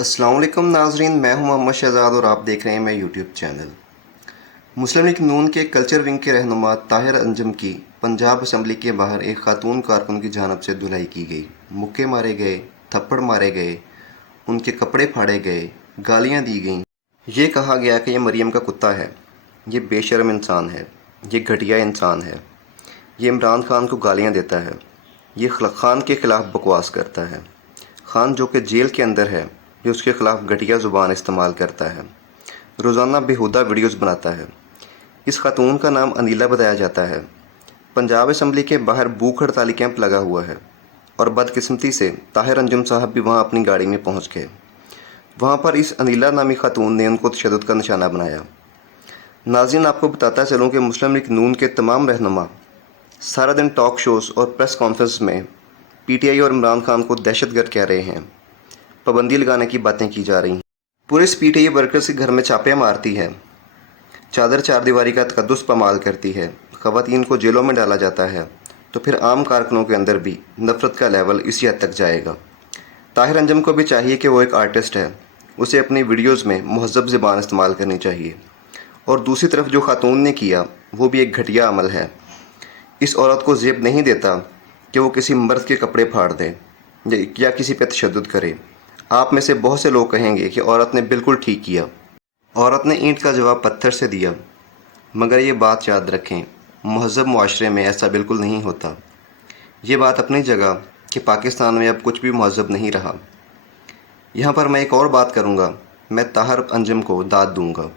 अस्सलाम वालेकुम नाजरीन, मैं हूं मोहम्मद शहजाद और आप देख रहे हैं मेरा यूट्यूब चैनल। मुस्लिम लीग नून के कल्चर विंग के रहनुमा ताहिर अंजुम की पंजाब असम्बली के बाहर एक खातून कारकुन की जानब से धुलाई की गई। मुक्के मारे गए, थप्पड़ मारे गए, उनके कपड़े फाड़े गए, गालियां दी गईं। ये कहा गया कि यह मरियम का कुत्ता है, ये बेशर्म इंसान है, ये घटिया इंसान है, ये इमरान खान को गालियां देता है, ये खान के ख़िलाफ़ बकवास करता है। खान जो कि जेल के अंदर है, ये उसके ख़िलाफ़ घटिया ज़ुबान इस्तेमाल करता है, रोज़ाना बेहुदा वीडियोज़ बनाता है। इस खातून का नाम अनीला बताया जाता है। पंजाब असम्बली के बाहर भूख हड़ताली कैंप लगा हुआ है और बदकिस्मती से ताहिर अंजुम साहब भी वहाँ अपनी गाड़ी में पहुँच गए। वहाँ पर इस अनीला नामी खातून ने उनको तशद्दुद का निशाना बनाया। नाज़रीन, आपको बताता चलूँ कि मुस्लिम लीग नून के तमाम रहनुमा सारा दिन टॉक शोज़ और प्रेस कॉन्फ्रेंस में पीटीआई और इमरान खान को दहशतगर्द कह रहे हैं, पाबंदी लगाने की बातें की जा रही हैं। पुलिस पीटीआई वर्कर्स के घर में छापे मारती है, चादर चारदीवारी का तकद्दुस पामाल करती है, ख़वातीन को जेलों में डाला जाता है, तो फिर आम कारकुनों के अंदर भी नफ़रत का लेवल इसी हद तक जाएगा। ताहिर अंजुम को भी चाहिए कि वो एक आर्टिस्ट है, उसे अपनी वीडियोज़ में महज़ब ज़बान इस्तेमाल करनी चाहिए। और दूसरी तरफ जो खातून ने किया वो भी एक घटिया अमल है। इस औरत को ज़ेब नहीं देता कि वो किसी मर्द के कपड़े फाड़ दे या किसी पे तशद्दुद करे। आप में से बहुत से लोग कहेंगे कि औरत ने बिल्कुल ठीक किया, औरत ने ईंट का जवाब पत्थर से दिया, मगर ये बात याद रखें, महज़ब मुआशरे में ऐसा बिल्कुल नहीं होता। ये बात अपनी जगह कि पाकिस्तान में अब कुछ भी महज़ब नहीं रहा। यहाँ पर मैं एक और बात करूँगा, मैं ताहिर अंजुम को दाद दूँगा।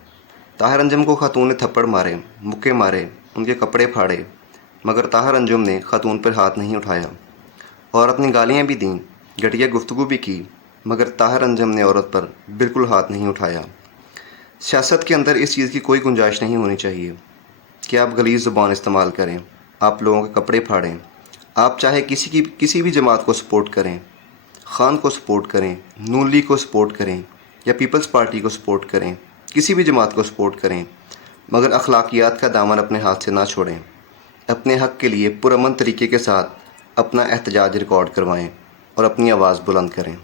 ताहिर अंजुम को खातून ने थप्पड़ मारे, मुक्के मारे, उनके कपड़े फाड़े, मगर ताहिर अंजुम ने खातून पर हाथ नहीं उठाया। औरत ने गालियाँ भी दीं, घटिया गुफ्तगू भी की, मगर ताहिर अंजुम ने औरत पर बिल्कुल हाथ नहीं उठाया। सियासत के अंदर इस चीज़ की कोई गुंजाइश नहीं होनी चाहिए कि आप गलीज़ ज़ुबान इस्तेमाल करें, आप लोगों के कपड़े फाड़ें। आप चाहे किसी भी जमात को सपोर्ट करें, खान को सपोर्ट करें, नून लीग को सपोर्ट करें या पीपल्स पार्टी को सपोर्ट करें, किसी भी जमात को सपोर्ट करें, मगर अखलाकियात का दामन अपने हाथ से ना छोड़ें। अपने हक़ के लिए पुरअमन तरीके के साथ अपना एहतजाज रिकॉर्ड करवाएं और अपनी आवाज़ बुलंद करें।